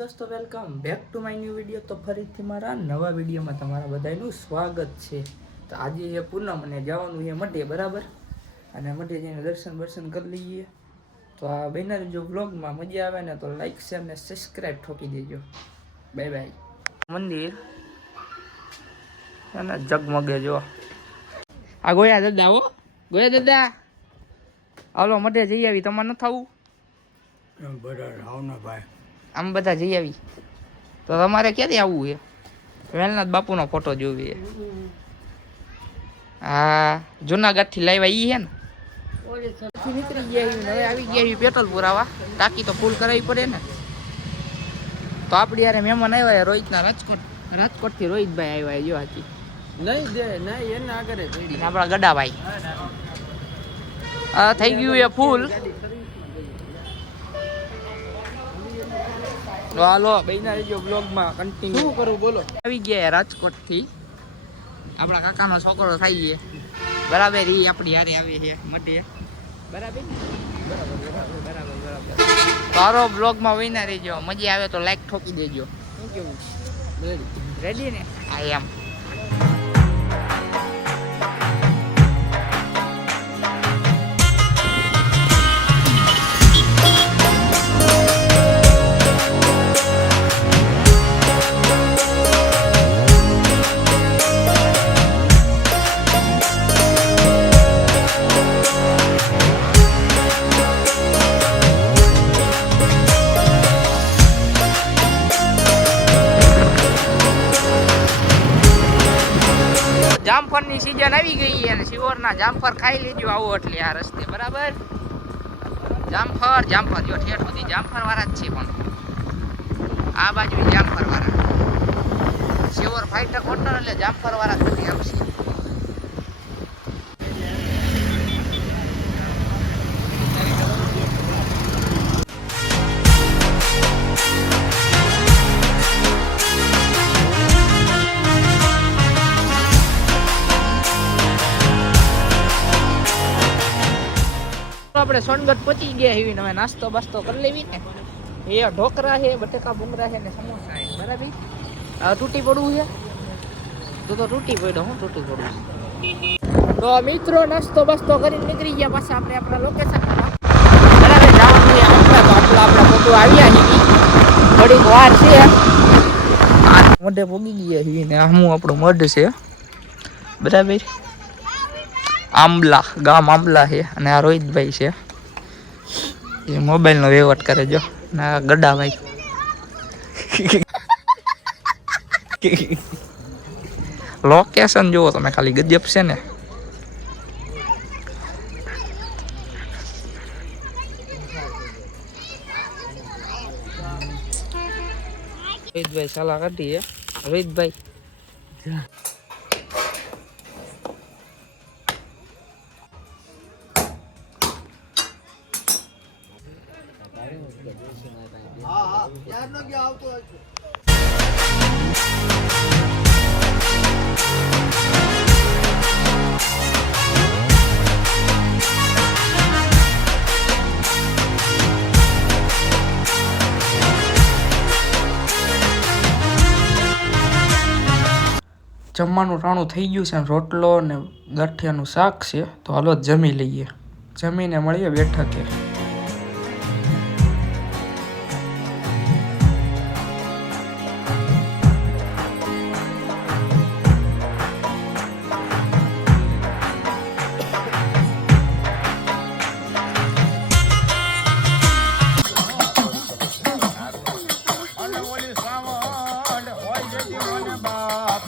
Welcome back to my new video તો ફરીથી મારા નવા વિડીયોમાં તમારા બધાનું સ્વાગત છે. તો આજે એ પૂનમ અને જવાનું છે મઢે, બરાબર? અને મઢે જઈને દર્શન બર્શન કરી લઈએ. તો આ બેનર જો બ્લોગમાં મજા આવે ને તો લાઈક શેર ને સબસ્ક્રાઈબ ઠોકી દેજો. બાય બાય મંદિર. અને જગમગે જો. આ ગોયા દાદા હો. ગોયા દાદા. હાલો, મઢે જઈ આવી. તમારે ન થવું? બરાબર રાવના ભાઈ. આમ બધા જઈ આવી. તો તમારે ક્યાંથી આવવું છે? વેલનાથ બાપુનો ફોટો જોવી છે. હા જુનાગઢથી લાવ્યા ઈ છે ને? નીકળી ગયા હવે આવી ગયા પેટ્રોલ પુરાવા. ટાંકી તો ફૂલ કરાવી પડે ને. તો આપણી યારે મહેમાન આવ્યા રોહિતના રાજકોટ રાજકોટથી રોહિતભાઈ આવ્યા જો હાથી નહીં દે નહીં એને આગળ આપણા ગડાભાઈ. આ થઈ ગયું એ ફૂલ તો હાલો બેના રેજો બ્લોગમાં કન્ટિન્યુ શું કરું બોલો. આવી ગયા રાજકોટથી આપણા કાકાનો છોકરો થાય ગયે બરાબર ઈ આપણી હારે આવી છે મટીએ બરાબર? બરાબર બરાબર બરાબર બરાબર તારો બ્લોગમાં વિના રહેજો. મજા આવે તો લાઈક ઠોકી દેજો. શું કેવું? રેડી ને? આઈ એમ. જામફળની સીઝન આવી ગઈ અને શિવરના જામફળ ખાઈ લેજો આવો એટલે આ રસ્તે, બરાબર? જામફળ જામફળ, જો ઠેઠ સુધી જામફળ વાળા જ છે પણ. આ બાજુ જામફળ વાળા શિવર ફાઈટર કોટર એટલે જામફળ વાળા બધી આવશે. આપણે સોનગઢ પહોંચી ગયા એવી હવે નાસ્તો બાસ્તો કરી લેવી ને. એ ઢોકરા છે, બટેકા ભૂંગરા છે ને સમોસા છે, બરાબર? આ તૂટી પડવું છે? તો તો તૂટી પડ્યો, હું તૂટી પડું તો મિત્રો, નાસ્તો બાસ્તો કરીને નીકળી ગયા પાછા આપણે આપણા લોકેશન બરાબર, જવાનું છે આવ્યા છીએ થોડીક વાર છે. મોઢે ભોગી ગયા છીએ ને, આમું આપણું મઢ છે. બરાબર? આંબલા ગામ આંબલા છે અને આ રોહિતભાઈ છે એ મોબાઈલનો વહીવટ કરે જો ને આ ગડાભાઈ લોકેશન જુઓ તમે ખાલી ગજબ છે ને રોહિતભાઈ સાલા કાઢી રોહિતભાઈ જમવાનું ટાણું થઈ ગયું છે, રોટલો ને ગાંઠિયાનું શાક છે, તો હાલો જમી લઈએ. જમીને મળીએ બેઠકે. বাপ